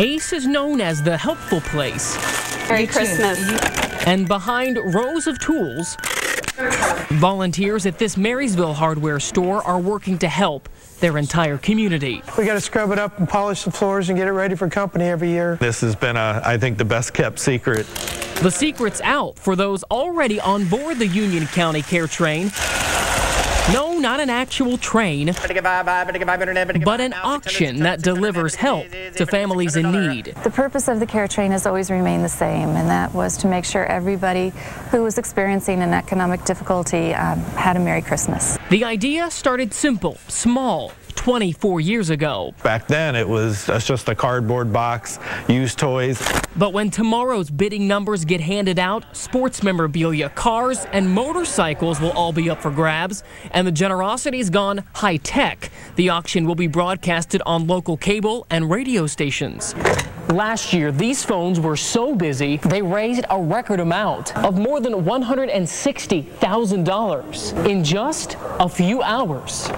Ace is known as the helpful place. Merry Christmas. And behind rows of tools, volunteers at this Marysville hardware store are working to help their entire community. We got to scrub it up and polish the floors and get it ready for company every year. This has been, I think, the best kept secret. The secret's out for those already on board the Union County Care Train. No, not an actual train, but an auction that delivers help to families in need. The purpose of the Care Train has always remained the same, and that was to make sure everybody who was experiencing an economic difficulty had a Merry Christmas. The idea started simple, small, 24 years ago. Back then, it was just a cardboard box, used toys. But when tomorrow's bidding numbers get handed out, sports memorabilia, cars, and motorcycles will all be up for grabs, and the generosity's gone high-tech. The auction will be broadcasted on local cable and radio stations. Last year, these phones were so busy, they raised a record amount of more than $160,000 in just a few hours.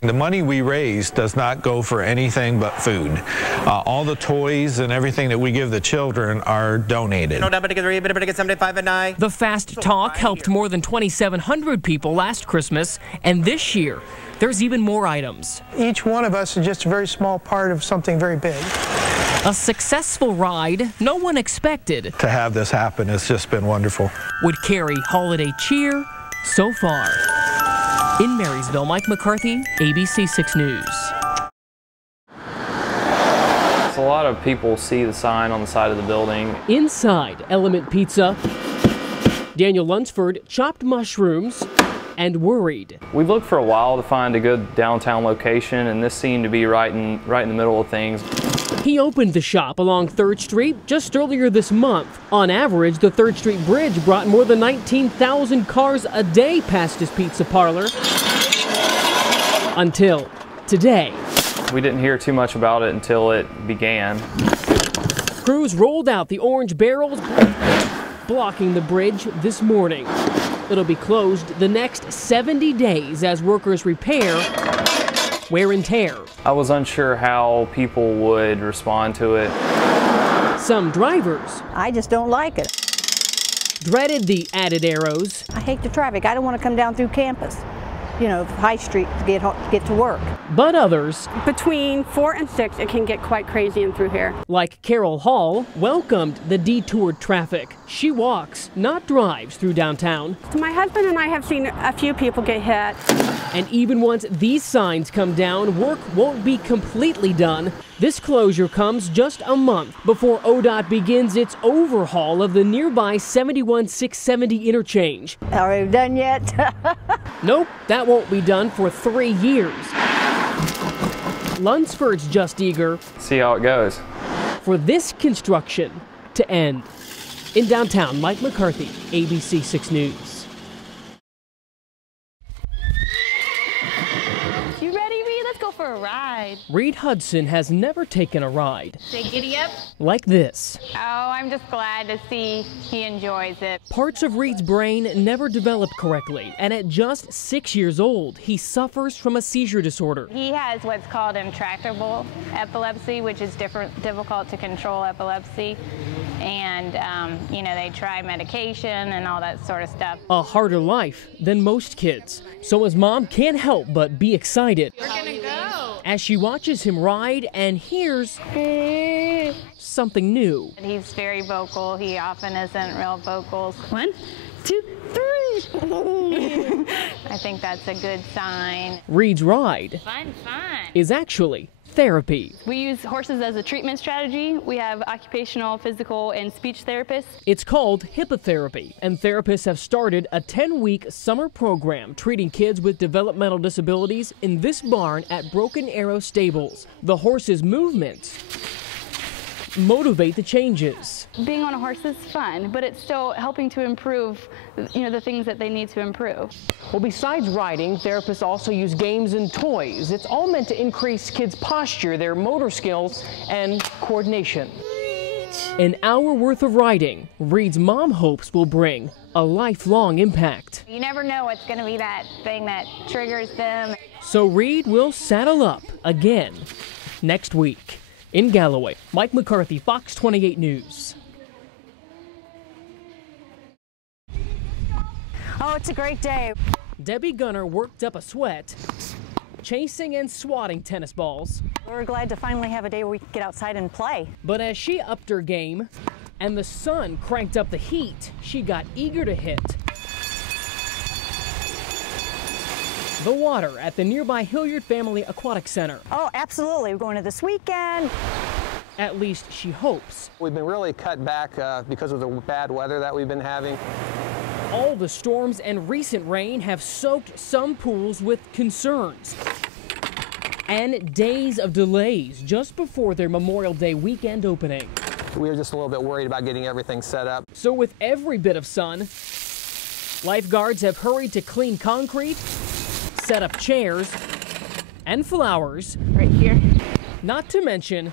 The money we raise does not go for anything but food. All the toys and everything that we give the children are donated. The Fast Talk helped more than 2,700 people last Christmas, and this year, there's even more items. Each one of us is just a very small part of something very big. A successful ride no one expected. To have this happen has just been wonderful. Would carry holiday cheer so far. In Marysville, Mike McCarthy, WSYX News. A lot of people see the sign on the side of the building. Inside Element Pizza, Daniel Lunsford chopped mushrooms and worried. We've looked for a while to find a good downtown location, and this seemed to be right in the middle of things. He opened the shop along 3rd Street just earlier this month. On average, the 3rd Street Bridge brought more than 19,000 cars a day past his pizza parlor. Until today. We didn't hear too much about it until it began. Crews rolled out the orange barrels, blocking the bridge this morning. It'll be closed the next 70 days as workers repair wear and tear. I was unsure how people would respond to it. Some drivers, I just don't like it. dreaded the added arrows. I hate the traffic. I don't want to come down through campus, you know, High Street to get to work. But others, Between 4 and 6, it can get quite crazy in through here. like Carol Hall, welcomed the detoured traffic. She walks, not drives, through downtown. My husband and I have seen a few people get hit. And even once these signs come down, work won't be completely done. This closure comes just a month before ODOT begins its overhaul of the nearby 71-670 interchange. Are we done yet? Nope, that won't be done for 3 years. Lunsford's just eager See how it goes. for this construction to end. In downtown, Mike McCarthy, WSYX News. You ready, Reed? Let's go for a ride. Reed Hudson has never taken a ride Say giddy up. like this. Oh, I'm just glad to see he enjoys it. Parts of Reed's brain never developed correctly, and at just 6 years old, he suffers from a seizure disorder. He has what's called intractable epilepsy, which is difficult to control epilepsy. And, you know, they try medication and all that sort of stuff. A harder life than most kids. So his mom can't help but be excited We're gonna go. as she watches him ride and hears something new. He's very vocal. He often isn't real vocal. 1, 2, 3. I think that's a good sign. Reed's ride Fun. is actually therapy. We use horses as a treatment strategy. We have occupational, physical, and speech therapists. It's called hippotherapy, and therapists have started a 10-week summer program treating kids with developmental disabilities in this barn at Broken Arrow Stables. The horses' movements motivate the changes. Being on a horse is fun, but it's still helping to improve, you know, the things that they need to improve. Well, besides riding, therapists also use games and toys. It's all meant to increase kids' posture, their motor skills, and coordination. An hour worth of riding, Reed's mom hopes will bring a lifelong impact. You never know what's going to be that thing that triggers them. So Reed will saddle up again next week. In Galloway, Mike McCarthy, Fox 28 News. Oh, it's a great day. Debbie Gunner worked up a sweat, chasing and swatting tennis balls. We're glad to finally have a day where we can get outside and play. But as she upped her game and the sun cranked up the heat, she got eager to hit the water at the nearby Hilliard Family Aquatic Center. Oh, absolutely. We're going to this weekend. At least she hopes. We've been really cut back because of the bad weather that we've been having. All the storms and recent rain have soaked some pools with concerns and days of delays just before their Memorial Day weekend opening. We were just a little bit worried about getting everything set up. So with every bit of sun, lifeguards have hurried to clean concrete, set up chairs and flowers right here. Not to mention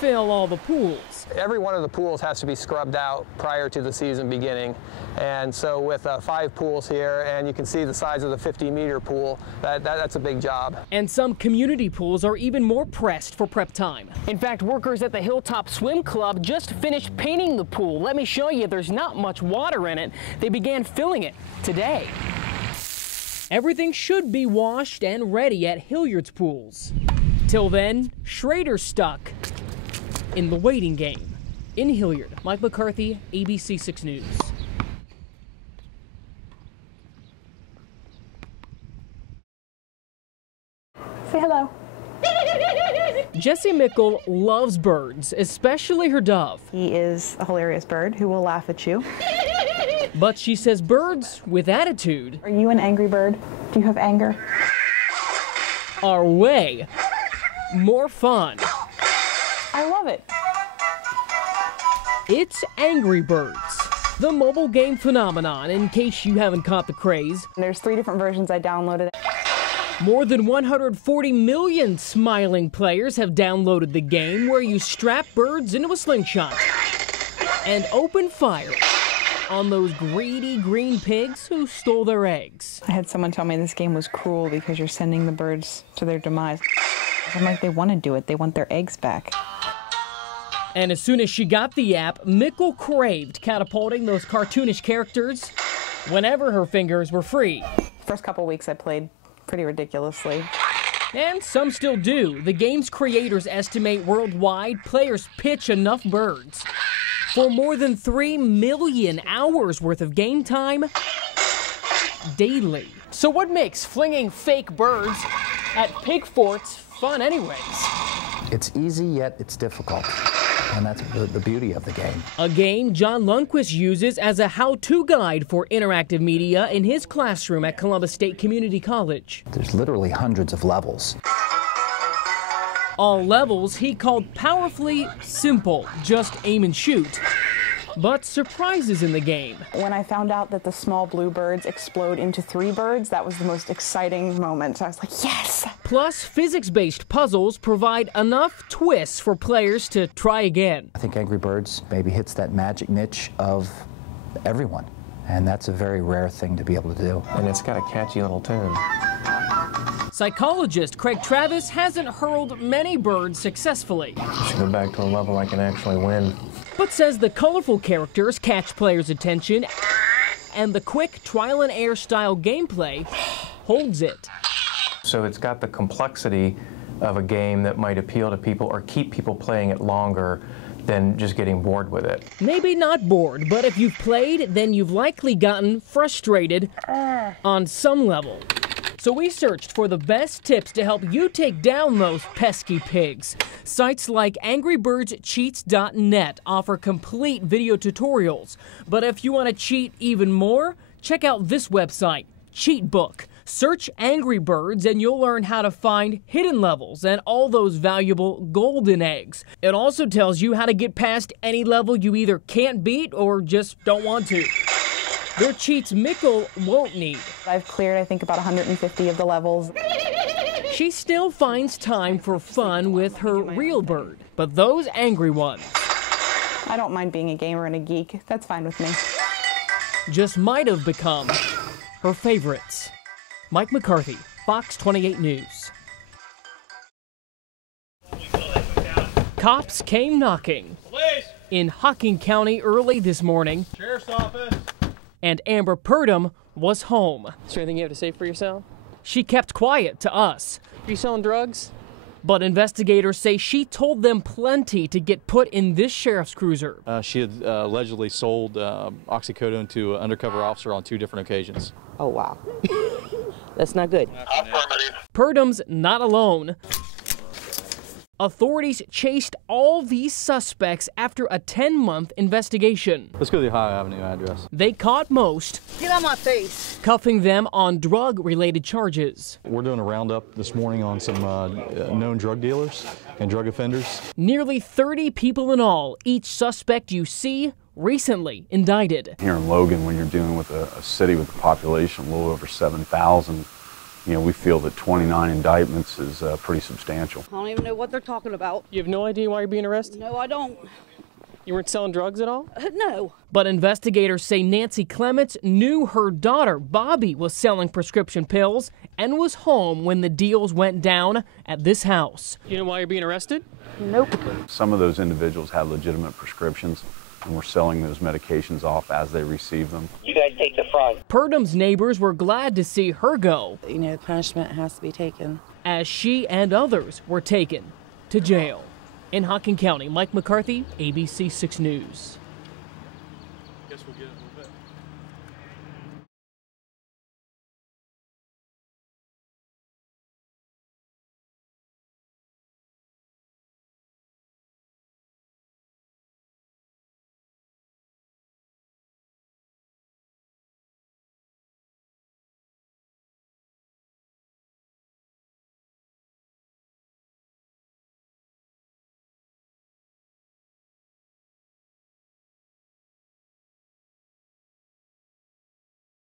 fill all the pools. Every one of the pools has to be scrubbed out prior to the season beginning. And so with 5 pools here, and you can see the size of the 50-meter pool, that's a big job. And some community pools are even more pressed for prep time. In fact, workers at the Hilltop Swim Club just finished painting the pool. Let me show you, there's not much water in it. They began filling it today. Everything should be washed and ready at Hilliard's pools. Till then, Schrader's stuck in the waiting game. In Hilliard, Mike McCarthy, ABC 6 News. Say hello. Jessie Mickle loves birds, especially her dove. He is a hilarious bird who will laugh at you. But she says birds with attitude. Are you an angry bird? Do you have anger? Are way more fun. I love it. It's Angry Birds, the mobile game phenomenon, in case you haven't caught the craze. There's 3 different versions I downloaded. More than 140 million smiling players have downloaded the game, where you strap birds into a slingshot and open fire on those greedy green pigs who stole their eggs. I had someone tell me this game was cruel because you're sending the birds to their demise. I'm like, they want to do it. They want their eggs back. And as soon as she got the app, Mickle craved catapulting those cartoonish characters whenever her fingers were free. First couple weeks I played pretty ridiculously. And some still do. The game's creators estimate worldwide players pitch enough birds for more than 3 million hours worth of game time daily. So what makes flinging fake birds at pig forts fun anyways? It's easy, yet it's difficult. And that's the beauty of the game. A game John Lundquist uses as a how-to guide for interactive media in his classroom at Columbus State Community College. There's literally hundreds of levels. All levels he called powerfully simple, just aim and shoot. But surprises in the game. When I found out that the small blue birds explode into 3 birds, that was the most exciting moment. I was like, yes! Plus, physics-based puzzles provide enough twists for players to try again. I think Angry Birds maybe hits that magic niche of everyone, and that's a very rare thing to be able to do. And it's got a catchy little tune. Psychologist Craig Travis hasn't hurled many birds successfully. I should go back to a level I can actually win. But says the colorful characters catch players' attention, and the quick trial-and-error style gameplay holds it. So it's got the complexity of a game that might appeal to people or keep people playing it longer than just getting bored with it. Maybe not bored, but if you've played, then you've likely gotten frustrated on some level. So we searched for the best tips to help you take down those pesky pigs. Sites like AngryBirdsCheats.net offer complete video tutorials. But if you want to cheat even more, check out this website, Cheatbook. Search Angry Birds and you'll learn how to find hidden levels and all those valuable golden eggs. It also tells you how to get past any level you either can't beat or just don't want to. Their cheats Mickle won't need. I've cleared, I think, about 150 of the levels. She still finds time for fun with her real bird, but those angry ones. I don't mind being a gamer and a geek. That's fine with me. Just might have become her favorites. Mike McCarthy, Fox 28 News. Cops came knocking. Police! In Hocking County early this morning. Sheriff's office. And Amber Purdom was home. Is there anything you have to say for yourself? She kept quiet to us. Are you selling drugs? But investigators say she told them plenty to get put in this sheriff's cruiser. She had allegedly sold oxycodone to an undercover officer on 2 different occasions. Oh, wow. That's not good. Purdom's not alone. Authorities chased all these suspects after a 10-month investigation. Let's go to the Ohio Avenue address. They caught most. Get on my face. Cuffing them on drug-related charges. We're doing a roundup this morning on some known drug dealers and drug offenders. Nearly 30 people in all, each suspect you see recently indicted. Here in Logan, when you're dealing with a city with a population a little over 7,000, we feel that 29 indictments is pretty substantial. I don't even know what they're talking about. You have no idea why you're being arrested? No, I don't. You weren't selling drugs at all? No. But investigators say Nancy Clements knew her daughter, Bobby, was selling prescription pills and was home when the deals went down at this house. You know why you're being arrested? Nope. Some of those individuals have legitimate prescriptions, and we're selling those medications off as they receive them. You guys take the front. Purdom's neighbors were glad to see her go. Punishment has to be taken. As she and others were taken to jail. In Hocking County, Mike McCarthy, ABC 6 News.